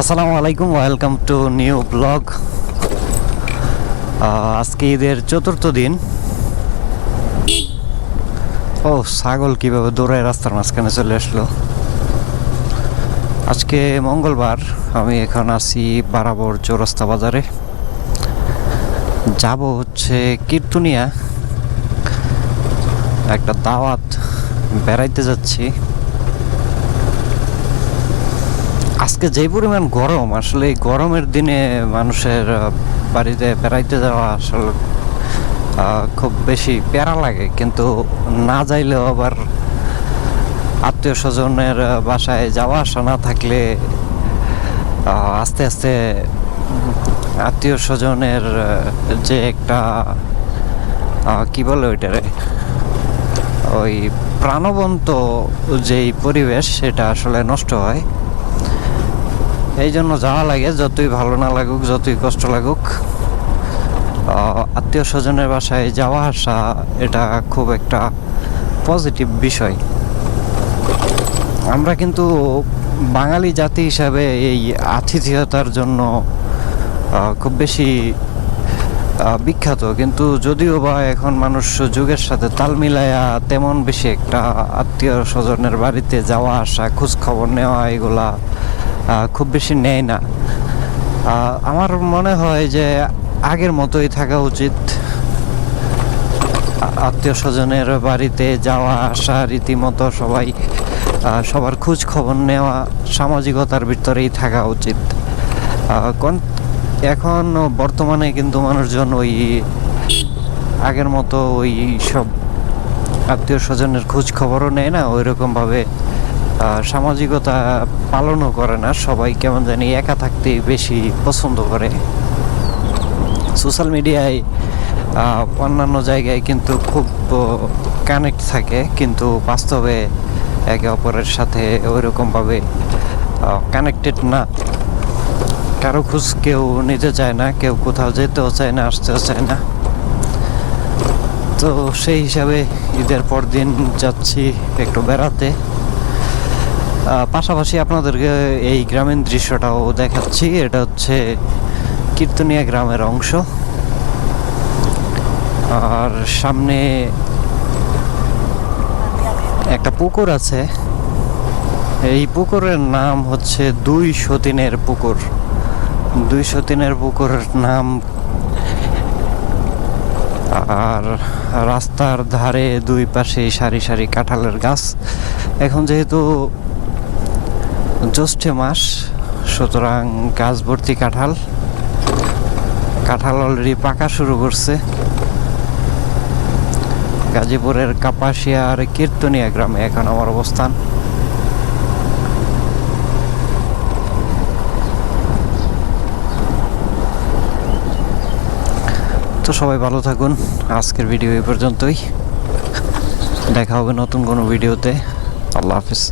আসসালামু আলাইকুম, welcome to new blog. আজকে ঈদের চতুর্থ দিন। ও, ছাগল কীভাবে দৌড়ায় রাস্তার মাঝখানে চলে আসলো। আজকে মঙ্গলবার আমি এখন আছি বারাবর চৌরাস্তা বাজারে। যাব হচ্ছে কীর্তনিয়া। একটা দাওয়াত বেড়াইতে যাচ্ছি। আজকে যে পরিমাণ গরম, আসলে এই গরমের দিনে মানুষের বাড়িতে বেড়াইতে যাওয়া আসলে খুব বেশি প্যারা লাগে। কিন্তু না যাইলেও আবার আত্মীয় স্বজনের বাসায় যাওয়া আসা না থাকলে আস্তে আস্তে আত্মীয় স্বজনের যে একটা কি বলে ওইটারে, ওই প্রাণবন্ত যেই পরিবেশ, সেটা আসলে নষ্ট হয়। এই জন্য যাওয়া লাগে, যতই ভালো না লাগুক, যতই কষ্ট লাগুক। আত্মীয় স্বজনের বাসায় যাওয়া আসা, এটা খুব একটা পজিটিভ বিষয়। আমরা কিন্তু বাঙালি জাতি হিসাবে এই আতিথেয়তার জন্য খুব বেশি বিখ্যাত। কিন্তু যদিও বা এখন মানুষ যুগের সাথে তাল মিলায়া তেমন বেশি একটা আত্মীয় স্বজনের বাড়িতে যাওয়া আসা, খোঁজ খবর নেওয়া, এগুলা খুব বেশি নেয় না। আমার মনে হয় যে আগের মতোই থাকা উচিত। আত্মীয় স্বজনের বাড়িতে যাওয়া, আসা, রীতিমতো সবাই সবার খোঁজ খবর নেওয়া, সামাজিকতার ভিতরেই থাকা উচিত। এখন বর্তমানে কিন্তু মানুষজন ওই আগের মতো ওই সব আত্মীয় স্বজনের খোঁজ খবরও নেয় না ওই রকমভাবে সামাজিকতা পালনও করে না, সবাই কেমন জানি একা থাকতে বেশি পছন্দ করে। সোশ্যাল মিডিয়ায় অন্যান্য জায়গায় কিন্তু খুব কানেক্ট থাকে, কিন্তু বাস্তবে একে অপরের সাথে ওইরকমভাবে কানেক্টেড না। কারও খোঁজ কেউ নিতে চায় না, কেউ কোথাও যেতেও চায় না, আসতেও চায় না। তো সেই হিসাবে ঈদের পর দিন যাচ্ছি একটু বেড়াতে। পাশাপাশি আপনাদেরকে এই গ্রামীণ দৃশ্যটাও দেখাচ্ছি। এটা হচ্ছে কীর্তনিয়া গ্রামের অংশ। আর সামনে একটা পুকুর আছে। এই পুকুরের নাম হচ্ছে দুই সতীনের পুকুর। দুই সতীনের পুকুরের নাম আর রাস্তার ধারে দুই পাশে সারি সারি কাঁঠালের গাছ। এখন যেহেতু জ্যৈষ্ঠে মাস, সুতরাং গাছ ভর্তি কাঁঠাল। কাঁঠাল অলরেডি পাকা শুরু করছে। গাজীপুরের কাপাসিয়া আর কীর্তনিয়া গ্রামে এখন আমার অবস্থান। তো সবাই ভালো থাকুন। আজকের ভিডিও এই পর্যন্তই। দেখা হবে নতুন কোনো ভিডিওতে। আল্লাহ হাফিজ।